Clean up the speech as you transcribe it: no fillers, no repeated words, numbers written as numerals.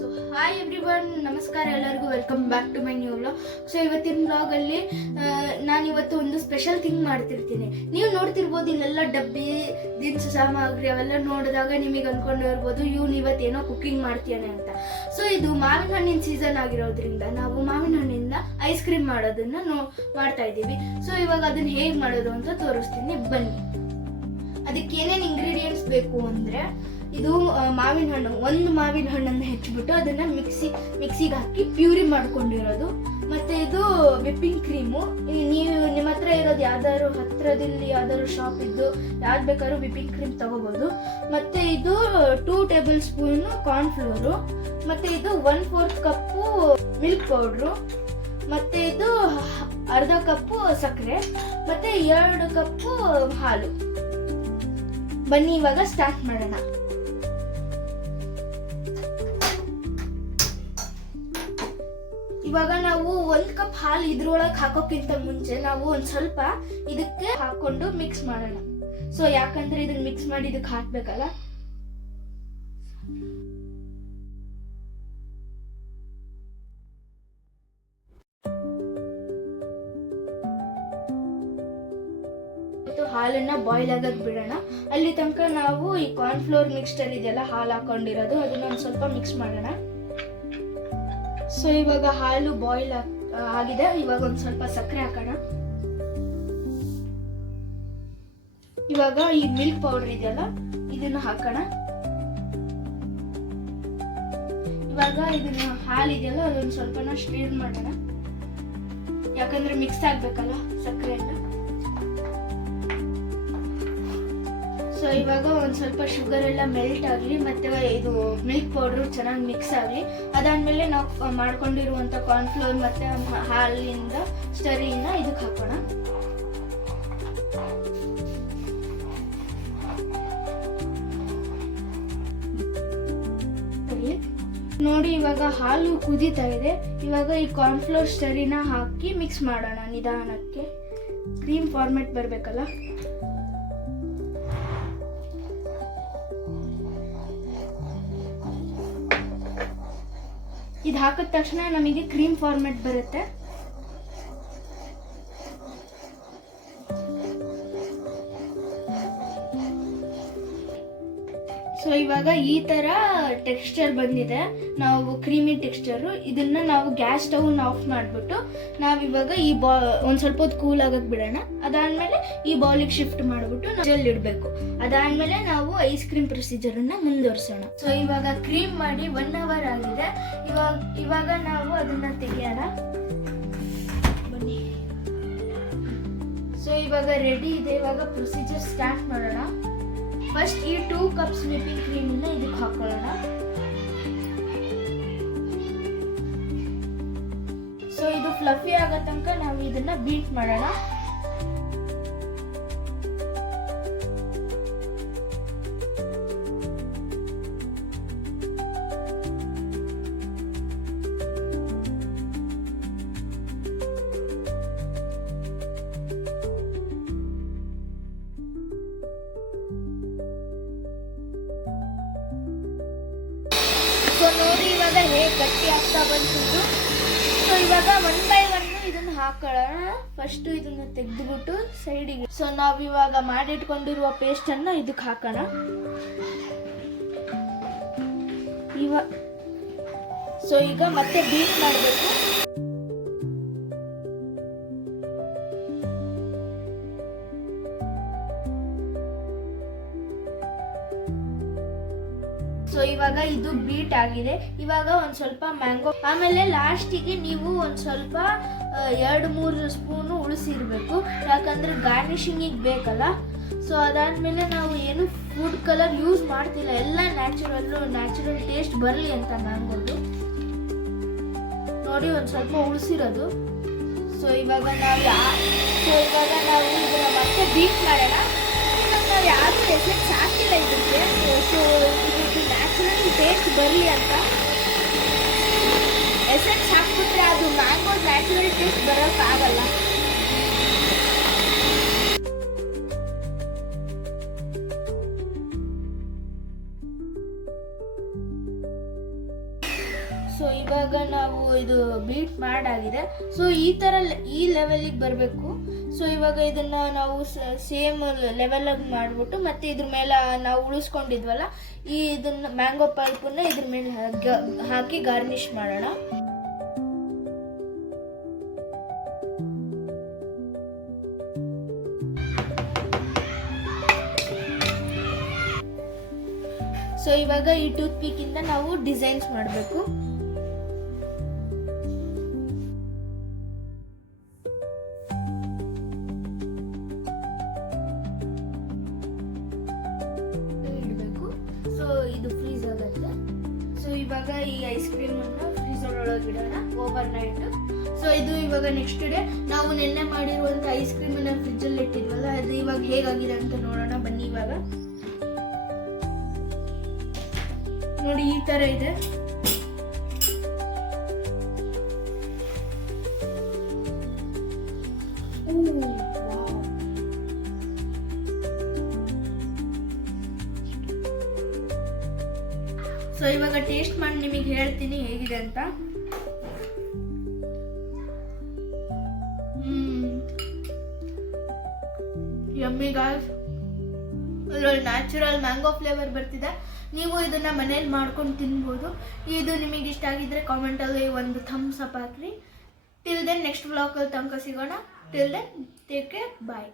So hi everyone, ನಮಸ್ಕಾರ ಎಲ್ಲರಿಗೂ, welcome back to my new vlog. So ಇವತ್ತಿನ ವ್ಲಾಗಲ್ಲಿ ನಾನಿವತ್ತು ಒಂದು ಸ್ಪೆಷಲ್ ಥಿಂಗ್ ಮಾಡ್ತಿರ್ತೀನಿ. ನೀವು ನೋಡ್ತಿರ್ಬೋದು ಇಲ್ಲೆಲ್ಲ ಡಬ್ಬಿ, ದಿನಸಿ ಸಾಮಗ್ರಿ ಅವೆಲ್ಲ ನೋಡಿದಾಗ ನಿಮಗೆ ಅಂದ್ಕೊಂಡಿರ್ಬೋದು ಇವನು ಇವತ್ತೇನೋ ಕುಕ್ಕಿಂಗ್ ಮಾಡ್ತೀಯಾನೆ ಅಂತ. ಸೊ ಇದು ಮಾವಿನ ಹಣ್ಣಿನ ಸೀಸನ್ ಆಗಿರೋದ್ರಿಂದ ನಾವು ಮಾವಿನ ಹಣ್ಣಿಂದ ಐಸ್ ಕ್ರೀಮ್ ಮಾಡೋದನ್ನ ಮಾಡ್ತಾ ಇದ್ದೀವಿ. ಸೊ ಇವಾಗ ಅದನ್ನ ಹೇಗೆ ಮಾಡೋದು ಅಂತ ತೋರಿಸ್ತೀನಿ, ಬನ್ನಿ. ಅದಕ್ಕೆ ಏನೇನು ಇಂಗ್ರೀಡಿಯೆಂಟ್ಸ್ ಬೇಕು ಅಂದರೆ, ಇದು ಮಾವಿನ ಹಣ್ಣು, ಒಂದು ಮಾವಿನ ಹಣ್ಣನ್ನು ಹೆಚ್ಚಿಬಿಟ್ಟು ಅದನ್ನ ಮಿಕ್ಸಿಗೆ ಹಾಕಿ ಪ್ಯೂರಿ ಮಾಡ್ಕೊಂಡಿರೋದು. ಮತ್ತೆ ಇದು ವಿಪ್ಪಿಂಗ್ ಕ್ರೀಮು. ನೀವು ನಿಮ್ಮ ಹತ್ರ ಇರೋದು ಯಾವ್ದಾದ್ರು ಹತ್ರದಲ್ಲಿ ಯಾವ್ದಾದ್ರು ಶಾಪ್ ಇದ್ದು ಯಾವ್ದು ಬೇಕಾದ್ರೂ ವಿಪ್ಪಿಂಗ್ ಕ್ರೀಮ್ ತಗೋಬಹುದು. ಮತ್ತೆ ಇದು 2 ಟೇಬಲ್ ಸ್ಪೂನ್ ಕಾರ್ನ್ಫ್ಲೋರು, ಮತ್ತೆ ಇದು 1/4 ಕಪ್ಪು ಮಿಲ್ಕ್ ಪೌಡ್ರು, ಮತ್ತೆ ಇದು ಅರ್ಧ ಕಪ್ಪು ಸಕ್ಕರೆ, ಮತ್ತೆ 2 ಕಪ್ಪು ಹಾಲು. ಬನ್ನಿ ಇವಾಗ ಸ್ಟಾರ್ಟ್ ಮಾಡೋಣ. ಇವಾಗ ನಾವು 1 ಕಪ್ ಹಾಲು ಇದ್ರೊಳಗೆ ಹಾಕೋಕ್ಕಿಂತ ಮುಂಚೆ ನಾವು ಒಂದ್ ಸ್ವಲ್ಪ ಇದಕ್ಕೆ ಹಾಕೊಂಡು ಮಿಕ್ಸ್ ಮಾಡೋಣ. ಸೊ ಯಾಕಂದ್ರೆ ಇದನ್ನ ಮಿಕ್ಸ್ ಮಾಡಿ ಇದಕ್ಕೆ ಹಾಕ್ಬೇಕಲ್ಲ. ಹಾಲನ್ನ ಬಾಯ್ಲ್ ಆಗಕ್ ಬಿಡೋಣ. ಅಲ್ಲಿ ತನಕ ನಾವು ಈ ಕಾರ್ನ್ಫ್ಲೋರ್ ಮಿಕ್ಸ್ಚರ್ ಇದೆಯಲ್ಲ, ಹಾಲು ಹಾಕೊಂಡಿರೋದು, ಅದನ್ನ ಒಂದ್ ಸ್ವಲ್ಪ ಮಿಕ್ಸ್ ಮಾಡೋಣ. ಸೊ ಇವಾಗ ಹಾಲು ಬಾಯ್ಲ್ ಆಗಿದೆ. ಇವಾಗ ಒಂದ್ ಸ್ವಲ್ಪ ಸಕ್ಕರೆ ಹಾಕೋಣ. ಇವಾಗ ಈ ಮಿಲ್ಕ್ ಪೌಡರ್ ಇದೆಯಲ್ಲ, ಇದನ್ನ ಹಾಕೋಣ. ಇವಾಗ ಇದನ್ನ ಹಾಲು ಇದೆಯಲ್ಲ, ಅದೊಂದು ಸ್ವಲ್ಪನ ಸ್ಟ್ರೀರ್ ಮಾಡೋಣ, ಯಾಕಂದ್ರೆ ಮಿಕ್ಸ್ ಆಗ್ಬೇಕಲ್ಲ ಸಕ್ಕರೆ ಎಲ್ಲ. ಸೊ ಇವಾಗ ಒಂದ್ ಸ್ವಲ್ಪ ಶುಗರ್ ಎಲ್ಲ ಮೆಲ್ಟ್ ಆಗಲಿ, ಮತ್ತೆ ಇದು ಮಿಲ್ಕ್ ಪೌಡರ್ ಚೆನ್ನಾಗಿ ಮಿಕ್ಸ್ ಆಗಲಿ. ಅದಾದ್ಮೇಲೆ ನಾವು ಮಾಡ್ಕೊಂಡಿರುವಂತ ಕಾರ್ನ್ಫ್ಲೋರ್ ಮತ್ತೆ ಹಾಲಿಂದ ಸ್ಟರಿನ ಇದಕ್ಕೆ ಹಾಕೋಣ. ನೋಡಿ ಇವಾಗ ಹಾಲು ಕುದೀತಾ ಇದೆ. ಇವಾಗ ಈ ಕಾರ್ನ್ಫ್ಲೋರ್ ಸ್ಟರಿನ ಹಾಕಿ ಮಿಕ್ಸ್ ಮಾಡೋಣ ನಿಧಾನಕ್ಕೆ. ಕ್ರೀಮ್ ಫಾರ್ಮೆಟ್ ಬರ್ಬೇಕಲ್ಲ. ಇದು ಹಾಕಿದ ತಕ್ಷಣ ನಮಗೆ ಕ್ರೀಮ್ ಫಾರ್ಮೆಟ್ ಬರುತ್ತೆ. ಸೊ ಇವಾಗ ಈ ತರ ಟೆಕ್ಸ್ಚರ್ ಬಂದಿದೆ, ನಾವು ಕ್ರೀಮಿ ಟೆಕ್ಸ್ಚರ್. ಇದನ್ನ ನಾವು ಗ್ಯಾಸ್ ಸ್ಟವ್ ಆಫ್ ಮಾಡಿಬಿಟ್ಟು ನಾವಿವಾಗ ಈ ಒಂದ್ ಸ್ವಲ್ಪ ಹೊತ್ತು ಕೂಲ್ ಆಗಕ್ ಬಿಡೋಣ. ಅದಾದ್ಮೇಲೆ ಈ ಬೌಲಿಗೆ ಶಿಫ್ಟ್ ಮಾಡಿಬಿಟ್ಟು ಜೆಲ್ ಇಡಬೇಕು. ಅದಾದ್ಮೇಲೆ ನಾವು ಐಸ್ ಕ್ರೀಮ್ ಪ್ರೊಸೀಜರ್ ಅನ್ನ ಮುಂದುವರಿಸೋಣ. ಸೊ ಇವಾಗ ಕ್ರೀಮ್ ಮಾಡಿ 1 ಅವರ್ ಆಗಿದೆ. ಇವಾಗ ನಾವು ಅದನ್ನ ತೆಗೆಯೋಣ, ಬನ್ನಿ. ಸೊ ಇವಾಗ ರೆಡಿ ಇದೆ. ಇವಾಗ ಪ್ರೊಸೀಜರ್ ಸ್ಟಾರ್ಟ್ ಮಾಡೋಣ. ಫಸ್ಟ್ ಈ 2 ಕಪ್ಸ್ ವಿಪ್ಪಿಂಗ್ ಕ್ರೀಮ್ ಅನ್ನ ಇದಕ್ಕೆ ಹಾಕೊಳ್ಳೋಣ. ಸೊ ಇದು ಫ್ಲಫಿ ಆಗೋ ತನಕ ನಾವು ಇದನ್ನ ಬೀಟ್ ಮಾಡೋಣ. ಸೊ ನೋಡಿ ಇವಾಗ ಹೇಗೆ ಗಟ್ಟಿ ಆಗ್ತಾ ಬಂತಿದ್ದು. ಸೊ ಇವಾಗ 1 by 1 ಇದನ್ನ ಹಾಕೊಳ್ಳೋಣ. ಫಸ್ಟ್ ಇದನ್ನ ತೆಗೆದುಬಿಟ್ಟು ಸೈಡಿಗೆ. ಸೊ ನಾವಿವಾಗ ಮಾಡಿಟ್ಕೊಂಡಿರುವ ಪೇಸ್ಟ್ ಅನ್ನ ಇದಕ್ಕೆ ಹಾಕೋಣ. ಸೊ ಈಗ ಮತ್ತೆ ಬೀಟ್ ಮಾಡಬೇಕು. ಸೊ ಇವಾಗ ಇದು ಬೀಟ್ ಆಗಿದೆ. ಇವಾಗ ಒಂದ್ ಸ್ವಲ್ಪ ಮ್ಯಾಂಗೋ, ಆಮೇಲೆ ಲಾಸ್ಟಿಗೆ ನೀವು ಒಂದ್ ಸ್ವಲ್ಪ 2-3 ಸ್ಪೂನು ಉಳಿಸಿರ್ಬೇಕು, ಯಾಕಂದ್ರೆ ಗಾರ್ನಿಶಿಂಗಿಗೆ ಬೇಕಲ್ಲ. ಸೊ ಅದಾದ್ಮೇಲೆ ನಾವು ಏನು ಫುಡ್ ಕಲರ್ ಯೂಸ್ ಮಾಡ್ತಿಲ್ಲ, ಎಲ್ಲ ನ್ಯಾಚುರಲ್ ಟೇಸ್ಟ್ ಬರಲಿ ಅಂತ ಮ್ಯಾಂಗೋದು. ನೋಡಿ ಒಂದ್ ಸ್ವಲ್ಪ ಉಳಿಸಿರೋದು. ಸೊ ಇವಾಗ ನಾವು ಇದನ್ನ ಮತ್ತೆ ಬೀಟ್ ಮಾಡೋಣ. ನಾವು ಯಾರು ಎಸೆನ್ಸ್ ಹಾಕಿಲ್ಲ ಇದಕ್ಕೆ. ಸೊ ಇದು ನ್ಯಾಚುರಲ್ ಟೇಸ್ಟ್ ಬರಲಿ ಅಂತ ಎಸೆನ್ಸ್ ಹಾಕ್ಬಿಟ್ರೆ ಅದು ಮ್ಯಾಂಗೋ ನ್ಯಾಚುರಲ್ ಟೇಸ್ಟ್ ಬರೋಕ್ಕಾಗಲ್ಲ. ಸೊ ಇವಾಗ ನಾವು ಇದು ಬೀಟ್ ಮಾಡಾಗಿದೆ. ಸೊ ಈ ಲೆವೆಲಿಗೆ ಬರಬೇಕು. ಸೊ ಇವಾಗ ಇದನ್ನ ನಾವು ಸೇಮ್ ಲೆವೆಲಾಗಿ ಮಾಡಿಬಿಟ್ಟು ಮತ್ತೆ ಇದ್ರ ಮೇಲೆ ನಾವು ಉಳಿಸ್ಕೊಂಡಿದ್ವಲ್ಲ ಇದನ್ನ ಮ್ಯಾಂಗೋ ಪಲ್ಪನ್ನ ಇದ್ರ ಮೇಲೆ ಹಾಕಿ ಗಾರ್ನಿಷ್ ಮಾಡೋಣ. ಸೊ ಇವಾಗ ಈ ಟೂತ್ ಪಿಕ್ ಇಂದ ನಾವು ಡಿಸೈನ್ಸ್ ಮಾಡಬೇಕು. ಇಡಬೇಕು. ಸೊ ಇದು ಫ್ರೀಸ್ ಆಗುತ್ತೆ. ಸೊ ಇವಾಗ ಈ ಐಸ್ ಕ್ರೀಮ್ ಅನ್ನ ಫ್ರೀಸರ್ ಒಳಗೆ ಇಡೋಣ ಓವರ್ ನೈಟ್. ಸೊ ಇದು ಇವಾಗ ನೆಕ್ಸ್ಟ್ ಡೇ ನಾವು ನೆನ್ನೆ ಮಾಡಿರುವಂತ ಐಸ್ ಕ್ರೀಮ್ ಅನ್ನ ಫ್ರಿಜ್ ಅಲ್ಲಿ ಇಟ್ಟಿದ್ವಲ್ಲ ಅದು ಇವಾಗ ಹೇಗಾಗಿದೆ ಅಂತ ನೋಡೋಣ ಬನ್ನಿ. ಇವಾಗ ನೋಡಿ ಈ ತರ ಇದೆ. ಸೊ ಇವಾಗ ಟೇಸ್ಟ್ ಮಾಡಿ ನಿಮಗೆ ಹೇಳ್ತೀನಿ ಹೇಗಿದೆ ಅಂತ. ಯಮ್ಮಿ ಗಾಯ್ಸ್, ಇದರಲ್ಲಿ ನ್ಯಾಚುರಲ್ ಮ್ಯಾಂಗೋ ಫ್ಲೇವರ್ ಬರ್ತಿದೆ. ನೀವು ಇದನ್ನ ಮನೇಲಿ ಮಾಡ್ಕೊಂಡು ತಿನ್ಬೋದು. ಇದು ನಿಮಗೆ ಇಷ್ಟ ಆಗಿದ್ರೆ ಕಾಮೆಂಟಲ್ಲಿ ಒಂದು ಥಮ್ಸ್ ಅಪ್ ಹಾಕ್ರಿ. ಟಿಲ್ ದೆನ್ ನೆಕ್ಸ್ಟ್ ವ್ಲಾಗಲ್ಲಿ ತನಕ ಸಿಗೋಣ. ಟಿಲ್ ದೆನ್ ಟೇಕ್ ಕೇರ್, ಬಾಯ್.